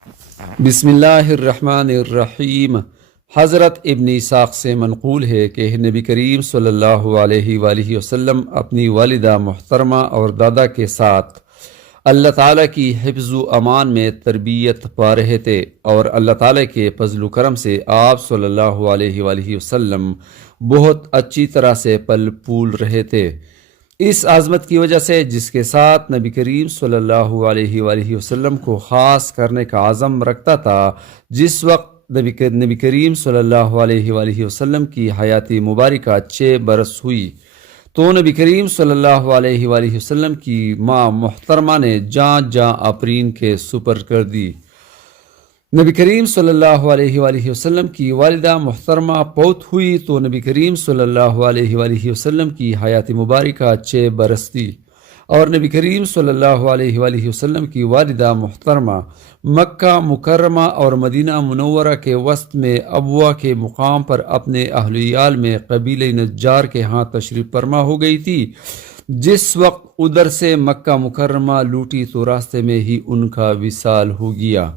بسم اللہ الرحمن الرحیم۔ حضرت ابن اسحاق سے منقول ہے کہ نبی کریم صلی اللہ علیہ وآلہ وسلم اپنی والدہ محترمہ اور دادا کے ساتھ اللہ تعالیٰ کی حفظ و امان میں تربیت پا رہے تھے، اور اللہ تعالیٰ کے فضل و کرم سے آپ صلی اللہ علیہ وآلہ وسلم بہت اچھی طرح سے پل پھول رہے تھے، اس عظمت کی وجہ سے جس کے ساتھ نبی کریم صلی اللہ علیہ وآلہ وسلم کو خاص کرنے کا عزم رکھتا تھا۔ جس وقت نبی کریم صلی اللہ علیہ وآلہ وسلم کی حیات مبارکہ 6 برس ہوئی تو نبی کریم صلی اللہ علیہ وآلہ وسلم کی ماں محترمہ نے جاں آفرین کے سپر کر دی۔ نبی کریم صلی اللہ علیہ وآلہ وسلم کی والدہ محترمہ فوت ہوئی تو نبی کریم صلی اللہ علیہ وآلہ وسلم کی حیات مبارکہ 6 برس تھی، اور نبی کریم صلی اللہ علیہ وآلہ وسلم کی والدہ محترمہ مکہ مکرمہ اور مدینہ منورہ کے وسط میں ابوا کے مقام پر اپنے اہل عیال میں قبیلہ نجار کے ہاں تشریف فرما ہو گئی تھی۔ جس وقت ادھر سے مکہ مکرمہ لوٹی تو راستے میں ہی ان کا وصال ہو گیا۔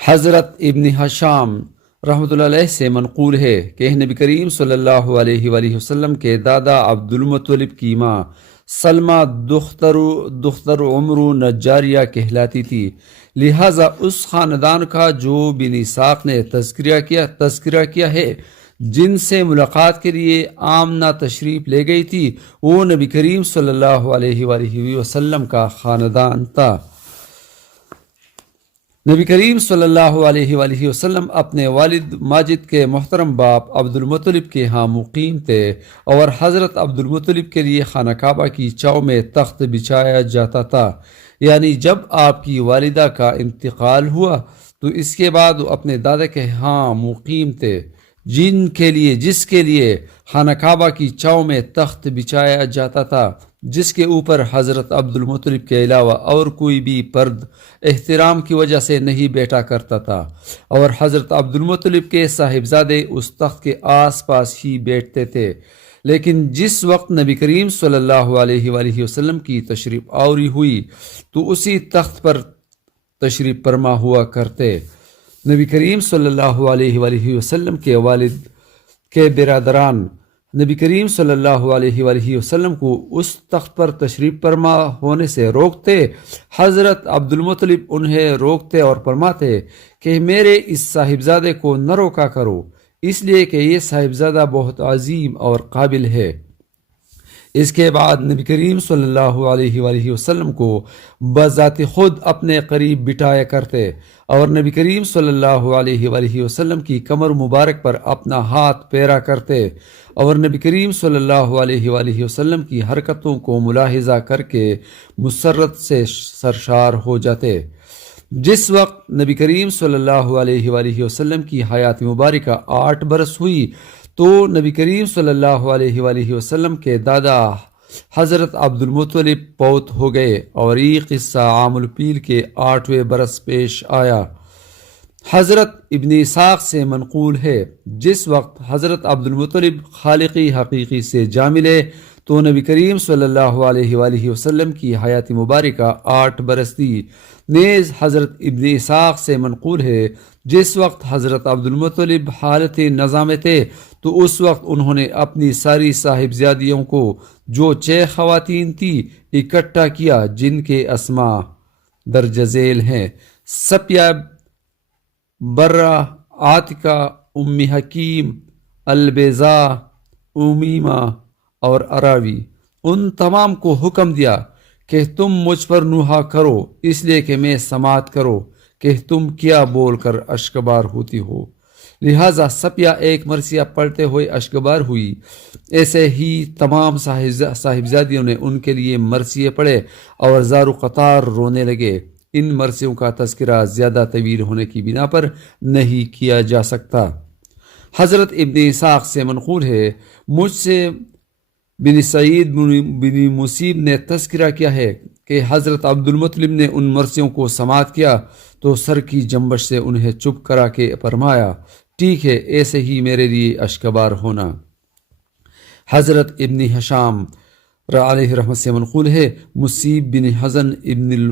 حضرت ابن حشام رحمۃ اللہ علیہ سے منقول ہے کہ نبی کریم صلی اللہ علیہ وآلہ وسلم کے دادا عبد المطلب کی ماں سلمہ دختر عمرو نجاریہ کہلاتی تھی، لہٰذا اس خاندان کا جو بن اسحاق نے تذکرہ کیا ہے، جن سے ملاقات کے لیے آمنہ تشریف لے گئی تھی، وہ نبی کریم صلی اللہ علیہ وآلہ وسلم کا خاندان تھا۔ نبی کریم صلی اللہ علیہ وآلہ وسلم اپنے والد ماجد کے محترم باپ عبد المطلب کے ہاں مقیم تھے، اور حضرت عبد المطلب کے لیے خانہ کعبہ کی چو میں تخت بچھایا جاتا تھا، یعنی جب آپ کی والدہ کا انتقال ہوا تو اس کے بعد وہ اپنے دادا کے ہاں مقیم تھے، جس کے لیے خانہ کعبہ کی چو میں تخت بچھایا جاتا تھا، جس کے اوپر حضرت عبد المطلب کے علاوہ اور کوئی بھی فرد احترام کی وجہ سے نہیں بیٹھا کرتا تھا، اور حضرت عبد المطلب کے صاحبزادے اس تخت کے آس پاس ہی بیٹھتے تھے۔ لیکن جس وقت نبی کریم صلی اللہ علیہ وآلہ وسلم کی تشریف آوری ہوئی تو اسی تخت پر تشریف فرما ہوا کرتے۔ نبی کریم صلی اللہ علیہ وآلہ وسلم کے والد کے برادران نبی کریم صلی اللہ علیہ وآلہ وسلم کو اس تخت پر تشریف فرما ہونے سے روکتے۔ حضرت عبد المطلب انہیں روکتے اور فرماتے کہ میرے اس صاحبزادے کو نہ روکا کرو، اس لیے کہ یہ صاحبزادہ بہت عظیم اور قابل ہے۔ اس کے بعد نبی کریم صلی اللہ علیہ وآلہ وسلم کو بذات خود اپنے قریب بٹھایا کرتے، اور نبی کریم صلی اللہ علیہ وآلہ وسلم کی کمر مبارک پر اپنا ہاتھ پھیرا کرتے، اور نبی کریم صلی اللہ علیہ وآلہ وسلم کی حرکتوں کو ملاحظہ کر کے مسرت سے سرشار ہو جاتے۔ جس وقت نبی کریم صلی اللہ علیہ وآلہ وسلم کی حیات مبارکہ 8 برس ہوئی تو نبی کریم صلی اللہ علیہ وآلہ وسلم کے دادا حضرت عبد المطلب فوت ہو گئے، اور یہ قصہ عام الفیل کے 8ویں برس پیش آیا۔ حضرت ابن اسحاق سے منقول ہے جس وقت حضرت عبد المطلب خالقی حقیقی سے جا ملے تو نبی کریم صلی اللہ علیہ وآلہ وسلم کی حیات مبارکہ 8 برس تھی۔ نیز حضرت ابن اسحاق سے منقول ہے جس وقت حضرت عبد المطلب حالت نزا میں تھے تو اس وقت انہوں نے اپنی ساری صاحبزادیوں کو جو 6 خواتین تھیں اکٹھا کیا، جن کے اسماء درج ذیل ہیں: صفیہ، برہ، عاتکہ، ام حکیم، البیضاء، امیمہ اور اراوی۔ ان تمام کو حکم دیا کہ تم مجھ پر نوحہ کرو، اس لیے کہ میں سماعت کرو کہ تم کیا بول کر اشکبار ہوتی ہو۔ لہٰذا صفیہ ایک مرثیہ پڑھتے ہوئے اشکبار ہوئی، ایسے ہی تمام صاحبزادیوں نے ان کے لیے مرثیے پڑھے اور زار و قطار رونے لگے۔ ان مرثیوں کا تذکرہ زیادہ طویل ہونے کی بنا پر نہیں کیا جا سکتا۔ حضرت ابن اسحاق سے منقول ہے، مجھ سے بن سعید بن مسیب نے تذکرہ کیا ہے کہ حضرت عبد المطلب نے ان مرثیوں کو سماعت کیا تو سر کی جنبش سے انہیں چپ کرا کے فرمایا، ٹھیک ہے، ایسے ہی میرے لیے اشکبار ہونا۔ حضرت ابن حشام علیہ رحمت سے منقول ہے، مسیب بن حزن ابن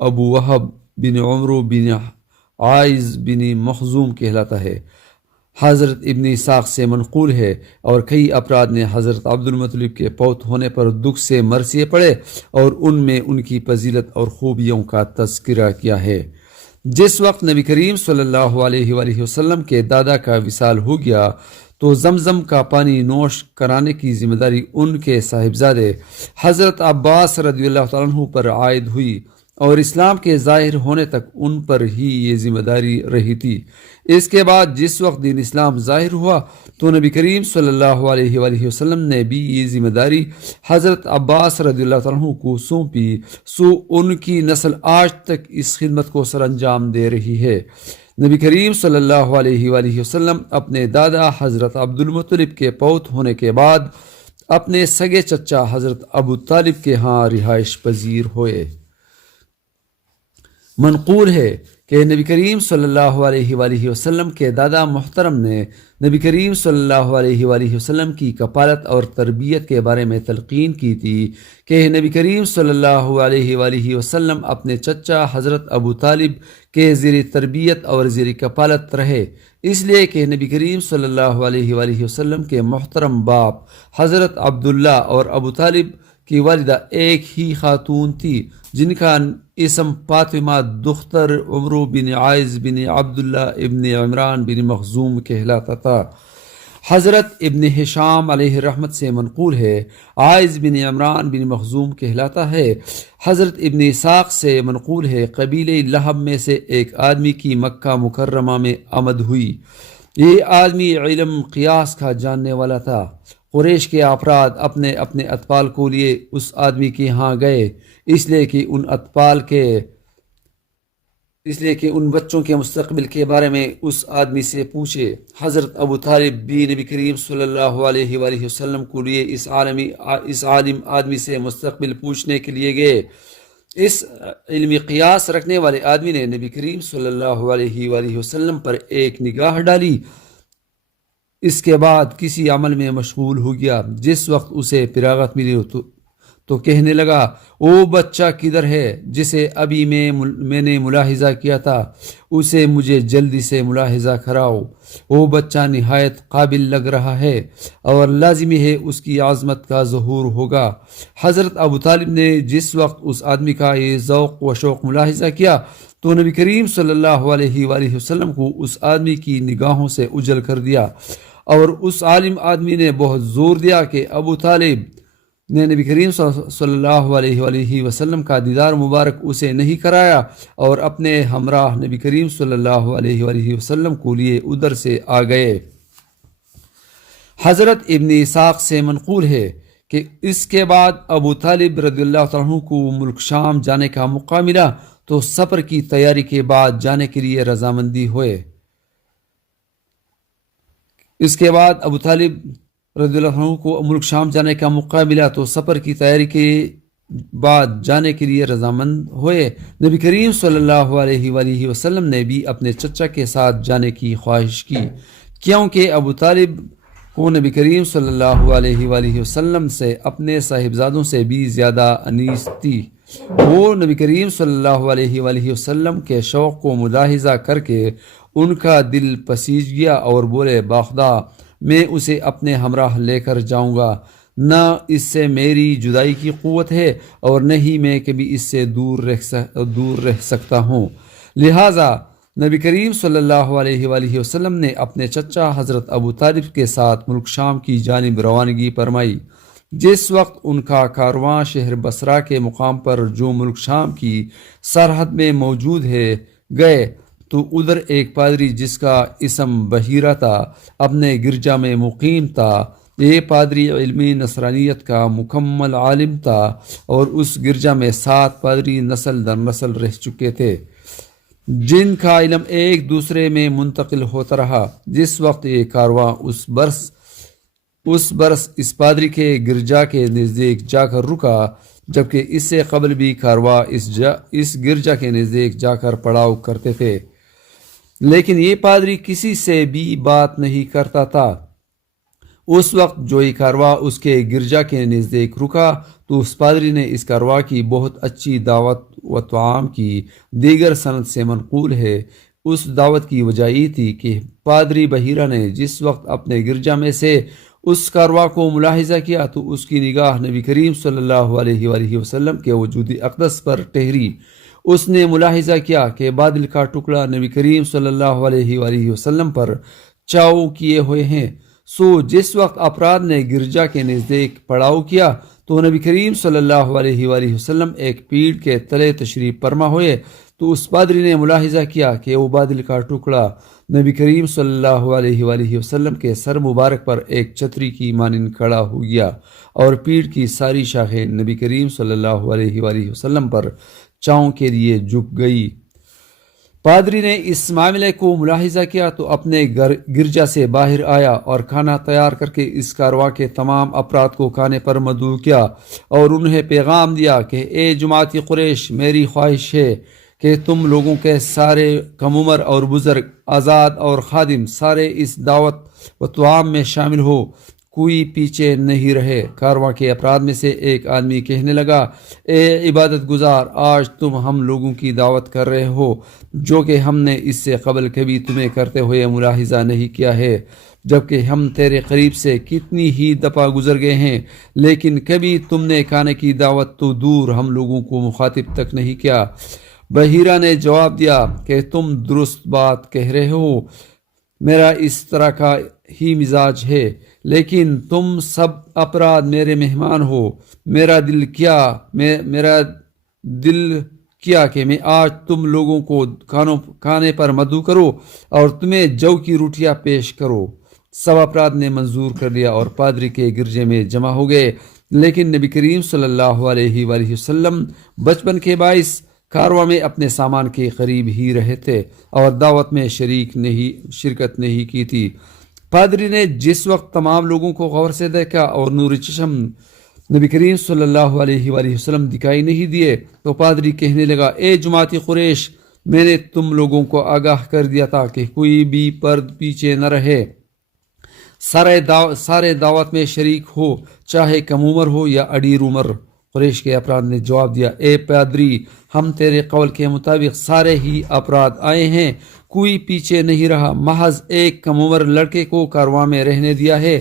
ابو وہب بن عمرو بن عائز بن مخزوم کہلاتا ہے۔ حضرت ابن اسحاق سے منقول ہے اور کئی افراد نے حضرت عبد المطلب کے فوت ہونے پر دکھ سے مرثیے پڑھے اور ان میں ان کی فضیلت اور خوبیوں کا تذکرہ کیا ہے۔ جس وقت نبی کریم صلی اللہ علیہ وآلہ وسلم کے دادا کا وصال ہو گیا تو زمزم کا پانی نوش کرانے کی ذمہ داری ان کے صاحبزادے حضرت عباس رضی اللہ تعالیٰ عنہ پر عائد ہوئی اور اسلام کے ظاہر ہونے تک ان پر ہی یہ ذمہ داری رہی تھی۔ اس کے بعد جس وقت دین اسلام ظاہر ہوا تو نبی کریم صلی اللہ علیہ وآلہ وسلم نے بھی یہ ذمہ داری حضرت عباس رضی اللہ تعالیٰ عنہ کو سونپی، سو ان کی نسل آج تک اس خدمت کو سر انجام دے رہی ہے۔ نبی کریم صلی اللہ علیہ وآلہ وسلم اپنے دادا حضرت عبد المطلب کے فوت ہونے کے بعد اپنے سگے چچا حضرت ابو طالب کے ہاں رہائش پذیر ہوئے۔ منقول ہے کہ نبی کریم صلی اللہ علیہ وآلہ وسلم کے دادا محترم نے نبی کریم صلی اللہ علیہ وآلہ وسلم کی کفالت اور تربیت کے بارے میں تلقین کی تھی کہ نبی کریم صلی اللہ علیہ وآلہ وسلم اپنے چچا حضرت ابو طالب کے زیر تربیت اور زیر کفالت رہے، اس لیے کہ نبی کریم صلی اللہ علیہ وآلہ وسلم کے محترم باپ حضرت عبداللہ اور ابو طالب کی والدہ ایک ہی خاتون تھی جن کا اسم فاطمہ دختر عمرو بن عائز بن عبداللہ ابن عمران بن مخزوم کہلاتا تھا۔ حضرت ابن ہشام علیہ رحمت سے منقول ہے عائز بن عمران بن مخزوم کہلاتا ہے۔ حضرت ابن اسحاق سے منقول ہے قبیلہ لہب میں سے ایک آدمی کی مکہ مکرمہ میں آمد ہوئی۔ یہ آدمی علم قیاس کا جاننے والا تھا۔ قریش کے افراد اپنے اپنے اطفال کو لیے اس آدمی کے ہاں گئے، اس لیے کہ ان بچوں کے مستقبل کے بارے میں اس آدمی سے پوچھے۔ حضرت ابو طالب بھی نبی کریم صلی اللہ علیہ وآلہ وسلم کو لیے اس عالم آدمی سے مستقبل پوچھنے کے لیے گئے۔ اس علمی قیاس رکھنے والے آدمی نے نبی کریم صلی اللہ علیہ وآلہ وسلم پر ایک نگاہ ڈالی، اس کے بعد کسی عمل میں مشغول ہو گیا۔ جس وقت اسے فراغت ملی تو کہنے لگا، او بچہ کدھر ہے جسے ابھی میں نے ملاحظہ کیا تھا، اسے مجھے جلدی سے ملاحظہ کراؤ۔ وہ بچہ نہایت قابل لگ رہا ہے اور لازمی ہے اس کی عظمت کا ظہور ہوگا۔ حضرت ابو طالب نے جس وقت اس آدمی کا یہ ذوق و شوق ملاحظہ کیا تو نبی کریم صلی اللہ علیہ وآلہ وسلم کو اس آدمی کی نگاہوں سے اجل کر دیا، اور اس عالم آدمی نے بہت زور دیا کہ ابو طالب نے نبی کریم صلی اللہ علیہ وآلہ وسلم کا دیدار مبارک اسے نہیں کرایا، اور اپنے ہمراہ نبی کریم صلی اللہ علیہ وآلہ وسلم کو لیے ادھر سے آ گئے۔ حضرت ابن اسحاق سے منقول ہے کہ اس کے بعد ابو طالب رضی اللہ تعالیٰ عنہ کو ملک شام جانے کا موقع ملا تو سفر کی تیاری کے بعد جانے کے لیے رضامندی ہوئے۔ اس کے بعد ابو طالب رضی اللہ عنہ کو ملک شام جانے کا موقع ملا تو سفر کی تیاری کے بعد جانے کے لیے رضامند ہوئے۔ نبی کریم صلی اللہ علیہ وآلہ وسلم نے بھی اپنے چچا کے ساتھ جانے کی خواہش کی، کیونکہ ابو طالب کو نبی کریم صلی اللہ علیہ وآلہ وسلم سے اپنے صاحبزادوں سے بھی زیادہ انیس تھی۔ وہ نبی کریم صلی اللہ علیہ وآلہ وسلم کے شوق کو ملاحظہ کر کے ان کا دل پسیج گیا اور بولے، باخدا میں اسے اپنے ہمراہ لے کر جاؤں گا، نہ اس سے میری جدائی کی قوت ہے اور نہ ہی میں کبھی اس سے دور رہ سکتا ہوں۔ لہٰذا نبی کریم صلی اللہ علیہ وآلہ وسلم نے اپنے چچا حضرت ابو طالب کے ساتھ ملک شام کی جانب روانگی فرمائی۔ جس وقت ان کا کارواں شہر بصرہ کے مقام پر جو ملک شام کی سرحد میں موجود ہے گئے تو ادھر ایک پادری جس کا اسم بحیرہ تھا اپنے گرجا میں مقیم تھا۔ یہ پادری علمی نصرانیت کا مکمل عالم تھا اور اس گرجا میں 7 پادری نسل در نسل رہ چکے تھے جن کا علم ایک دوسرے میں منتقل ہوتا رہا۔ جس وقت یہ کارواں اس برس اس پادری کے گرجا کے نزدیک جا کر رکا، جبکہ اس سے قبل بھی کارواں اس گرجا کے نزدیک جا کر پڑاؤ کرتے تھے، لیکن یہ پادری کسی سے بھی بات نہیں کرتا تھا۔ اس وقت جو یہ کارواں اس کے گرجا کے نزدیک رکا تو اس پادری نے اس کارواں کی بہت اچھی دعوت و طعام کی دیگر سند سے منقول ہے۔ اس دعوت کی وجہ یہ تھی کہ پادری بحیرہ نے جس وقت اپنے گرجا میں سے اس کارواں کو ملاحظہ کیا تو اس کی نگاہ نبی کریم صلی اللہ علیہ وآلہ وسلم کے وجود اقدس پر ٹھہری۔ اس نے ملاحظہ کیا کہ بادل کا ٹکڑا نبی کریم صلی اللہ علیہ وآلہ وسلم پر چاؤ کیے ہوئے ہیں۔ سو جس وقت افراد نے گرجا کے نزدیک پڑاؤ کیا تو نبی کریم صلی اللہ علیہ وآلہ وسلم ایک پیڑ کے تلے تشریف فرما ہوئے تو اس پادری نے ملاحظہ کیا کہ وہ بادل کا ٹکڑا نبی کریم صلی اللہ علیہ وآلہ وسلم کے سر مبارک پر ایک چھتری کی مانند کھڑا ہو گیا اور پیڑ کی ساری شاخیں نبی کریم صلی اللہ علیہ وآلہ وسلم پر چاؤں کے لیے جھک گئی۔ پادری نے اس معاملے کو ملاحظہ کیا تو اپنے گرجا سے باہر آیا اور کھانا تیار کر کے اس کارواں کے تمام افراد کو کھانے پر مدعو کیا اور انہیں پیغام دیا کہ اے جماعتی قریش، میری خواہش ہے کہ تم لوگوں کے سارے کم عمر اور بزرگ، آزاد اور خادم سارے اس دعوت و طعام میں شامل ہو، کوئی پیچھے نہیں رہے۔ کارواں کے افراد میں سے ایک آدمی کہنے لگا، اے عبادت گزار، آج تم ہم لوگوں کی دعوت کر رہے ہو جو کہ ہم نے اس سے قبل کبھی تمہیں کرتے ہوئے ملاحظہ نہیں کیا ہے، جبکہ ہم تیرے قریب سے کتنی ہی دفعہ گزر گئے ہیں، لیکن کبھی تم نے کھانے کی دعوت تو دور ہم لوگوں کو مخاطب تک نہیں کیا۔ بحیرہ نے جواب دیا کہ تم درست بات کہہ رہے ہو، میرا اس طرح کا ہی مزاج ہے، لیکن تم سب افراد میرے مہمان ہو۔ میرا دل کیا کہ میں آج تم لوگوں کو کھانے پر مدعو کرو اور تمہیں جو کی روٹیاں پیش کرو۔ سب افراد نے منظور کر لیا اور پادری کے گرجے میں جمع ہو گئے، لیکن نبی کریم صلی اللہ علیہ وآلہ وسلم بچپن کے باعث کارواں میں اپنے سامان کے قریب ہی رہے تھے اور دعوت میں شرکت نہیں کی تھی۔ پادری نے جس وقت تمام لوگوں کو غور سے دیکھا اور نور چشم نبی کریم صلی اللہ علیہ وآلہ وسلم دکھائی نہیں دیے تو پادری کہنے لگا، اے جماعتی قریش، میں نے تم لوگوں کو آگاہ کر دیا تھا کہ کوئی بھی فرد پیچھے نہ رہے، سارے دعوت میں شریک ہو، چاہے کم عمر ہو یا اڈیر عمر۔ قریش کے افراد نے جواب دیا، اے پادری، ہم تیرے قول کے مطابق سارے ہی افراد آئے ہیں، کوئی پیچھے نہیں رہا، محض ایک کم عمر لڑکے کو کارواں میں رہنے دیا ہے۔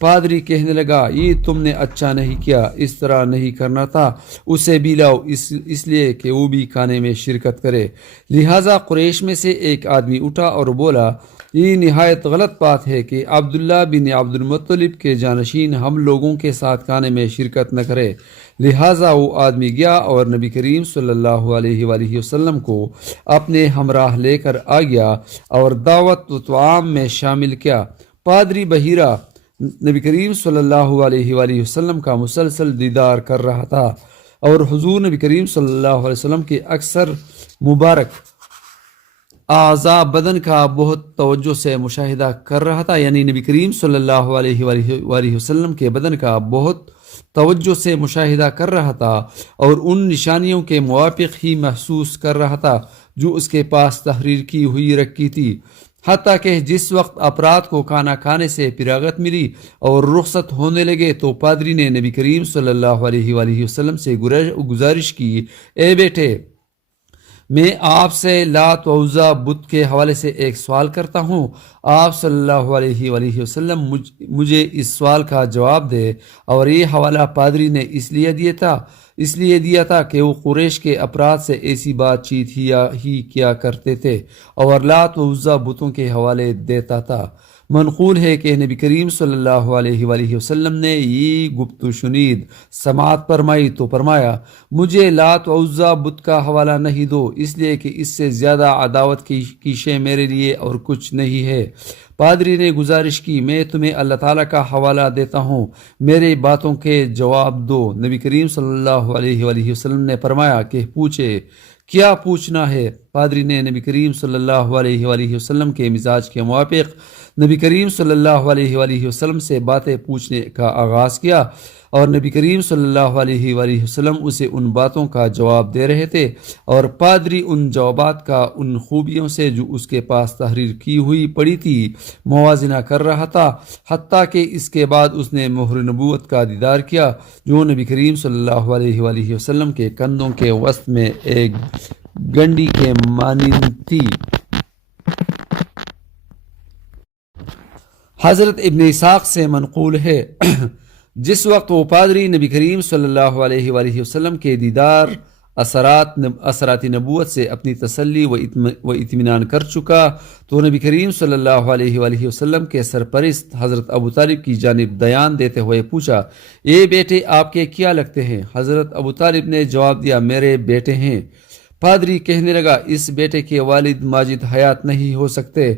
پادری کہنے لگا، یہ تم نے اچھا نہیں کیا، اس طرح نہیں کرنا تھا، اسے بھی لاؤ اس لیے کہ وہ بھی کھانے میں شرکت کرے۔ لہٰذا قریش میں سے ایک آدمی اٹھا اور بولا، یہ نہایت غلط بات ہے کہ عبداللہ بن عبد المطلب کے جانشین ہم لوگوں کے ساتھ کھانے میں شرکت نہ کرے۔ لہٰذا وہ آدمی گیا اور نبی کریم صلی اللہ علیہ وآلہ وسلم کو اپنے ہمراہ لے کر آ گیا اور دعوت و طعام میں شامل کیا۔ پادری بحیرہ نبی کریم صلی اللہ علیہ وآلہ وسلم کا مسلسل دیدار کر رہا تھا اور حضور نبی کریم صلی اللہ علیہ وسلم کے اکثر مبارک اعضاء بدن کا بہت توجہ سے مشاہدہ کر رہا تھا، یعنی نبی کریم صلی اللہ علیہ وآلہ وسلم کے بدن کا بہت توجہ سے مشاہدہ کر رہا تھا اور ان نشانیوں کے موافق ہی محسوس کر رہا تھا جو اس کے پاس تحریر کی ہوئی رکھی تھی، حتیٰ کہ جس وقت افراد کو کھانا کھانے سے فراغت ملی اور رخصت ہونے لگے تو پادری نے نبی کریم صلی اللہ علیہ وآلہ وسلم سے گزارش کی، اے بیٹے، میں آپ سے لات و عزا بت کے حوالے سے ایک سوال کرتا ہوں، آپ صلی اللہ علیہ وآلہ وسلم مجھے اس سوال کا جواب دے۔ اور یہ حوالہ پادری نے اس لیے دیا تھا کہ وہ قریش کے افراد سے ایسی بات چیت ہی کیا کرتے تھے اور لات و عزا بتوں کے حوالے دیتا تھا۔ منقول ہے کہ نبی کریم صلی اللہ علیہ وآلہ وسلم نے یہ گفت و شنید سماعت فرمائی تو فرمایا، مجھے لات و عزا بت کا حوالہ نہیں دو، اس لیے کہ اس سے زیادہ عداوت کی شے میرے لیے اور کچھ نہیں ہے۔ پادری نے گزارش کی، میں تمہیں اللہ تعالیٰ کا حوالہ دیتا ہوں، میرے باتوں کے جواب دو۔ نبی کریم صلی اللہ علیہ وآلہ وسلم نے فرمایا کہ پوچھے، کیا پوچھنا ہے؟ پادری نے نبی کریم صلی اللہ علیہ وآلہ وسلم کے مزاج کے موافق نبی کریم صلی اللہ علیہ وآلہ وسلم سے باتیں پوچھنے کا آغاز کیا، اور نبی کریم صلی اللہ علیہ وآلہ وسلم اسے ان باتوں کا جواب دے رہے تھے، اور پادری ان جوابات کا ان خوبیوں سے جو اس کے پاس تحریر کی ہوئی پڑی تھی موازنہ کر رہا تھا، حتیٰ کہ اس کے بعد اس نے مہر نبوت کا دیدار کیا جو نبی کریم صلی اللہ علیہ وآلہ وسلم کے کندھوں کے وسط میں ایک گنڈی کے مانند تھی۔ حضرت ابن اسحاق سے منقول ہے جس وقت وہ پادری نبی کریم صلی اللہ علیہ وآلہ وسلم کے دیدار اثرات نبوت سے اپنی تسلی و اطمینان کر چکا تو نبی کریم صلی اللہ علیہ وآلہ وسلم کے سرپرست حضرت ابو طالب کی جانب دیان دیتے ہوئے پوچھا، اے بیٹے آپ کے کیا لگتے ہیں؟ حضرت ابو طالب نے جواب دیا، میرے بیٹے ہیں۔ پادری کہنے لگا، اس بیٹے کے والد ماجد حیات نہیں ہو سکتے۔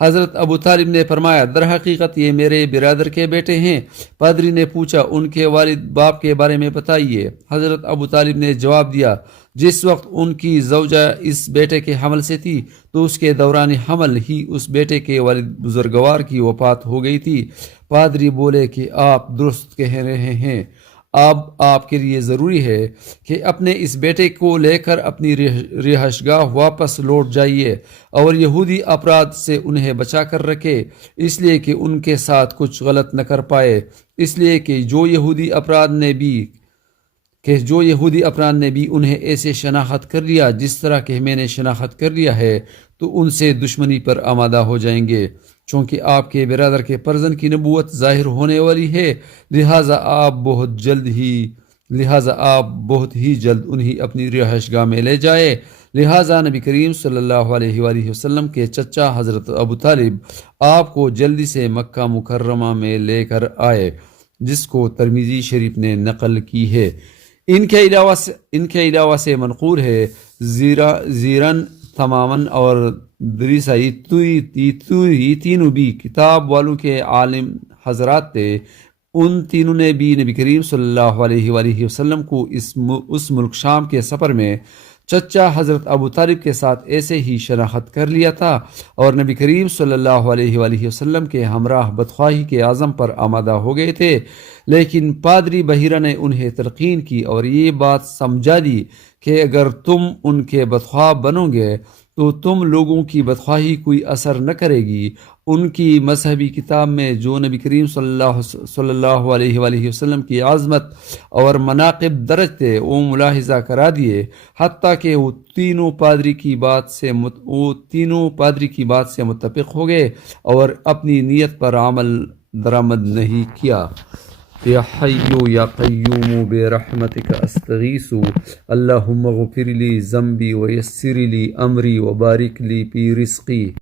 حضرت ابو طالب نے فرمایا، در حقیقت یہ میرے برادر کے بیٹے ہیں۔ پادری نے پوچھا، ان کے والد باپ کے بارے میں بتائیے۔ حضرت ابو طالب نے جواب دیا، جس وقت ان کی زوجہ اس بیٹے کے حمل سے تھی تو اس کے دوران حمل ہی اس بیٹے کے والد بزرگوار کی وفات ہو گئی تھی۔ پادری بولے کہ آپ درست کہہ رہے ہیں، اب آپ کے لیے ضروری ہے کہ اپنے اس بیٹے کو لے کر اپنی رہائش گاہ واپس لوٹ جائیے اور یہودی افراد سے انہیں بچا کر رکھے، اس لیے کہ ان کے ساتھ کچھ غلط نہ کر پائے، اس لیے کہ جو یہودی افراد نے بھی انہیں ایسے شناخت کر لیا جس طرح کہ میں نے شناخت کر لیا ہے تو ان سے دشمنی پر آمادہ ہو جائیں گے، چونکہ آپ کے برادر کے فرزند کی نبوت ظاہر ہونے والی ہے، لہٰذا آپ بہت ہی جلد انہیں اپنی رہائش گاہ میں لے جائے۔ لہٰذا نبی کریم صلی اللہ علیہ وآلہ وسلم کے چچا حضرت ابو طالب آپ کو جلدی سے مکہ مکرمہ میں لے کر آئے، جس کو ترمذی شریف نے نقل کی ہے۔ ان کے علاوہ سے منقول ہے، زیرن تماماً اور دریسا یہ تینوں بھی کتاب والوں کے عالم حضرات تھے۔ ان تینوں نے بھی نبی کریم صلی اللہ علیہ وآلہ وسلم کو اس ملک شام کے سفر میں چچا حضرت ابو طالب کے ساتھ ایسے ہی شناخت کر لیا تھا، اور نبی کریم صلی اللہ علیہ وآلہ وسلم کے ہمراہ بدخواہی کے عزم پر آمادہ ہو گئے تھے، لیکن پادری بحیرہ نے انہیں تلقین کی اور یہ بات سمجھا دی کہ اگر تم ان کے بدخواہ بنو گے تو تم لوگوں کی بدخواہی کوئی اثر نہ کرے گی۔ ان کی مذہبی کتاب میں جو نبی کریم صلی اللہ علیہ وآلہ وسلم کی عظمت اور مناقب درج تھے وہ ملاحظہ کرا دیے، حتیٰ کہ وہ تینوں پادری کی بات سے متفق ہو گئے اور اپنی نیت پر عمل درآمد نہیں کیا۔ یا حی یا قیوم برحمتک استغیث اللہم اغفر لی ذنبی ویسر لی امری وبارک لی فی رزقی۔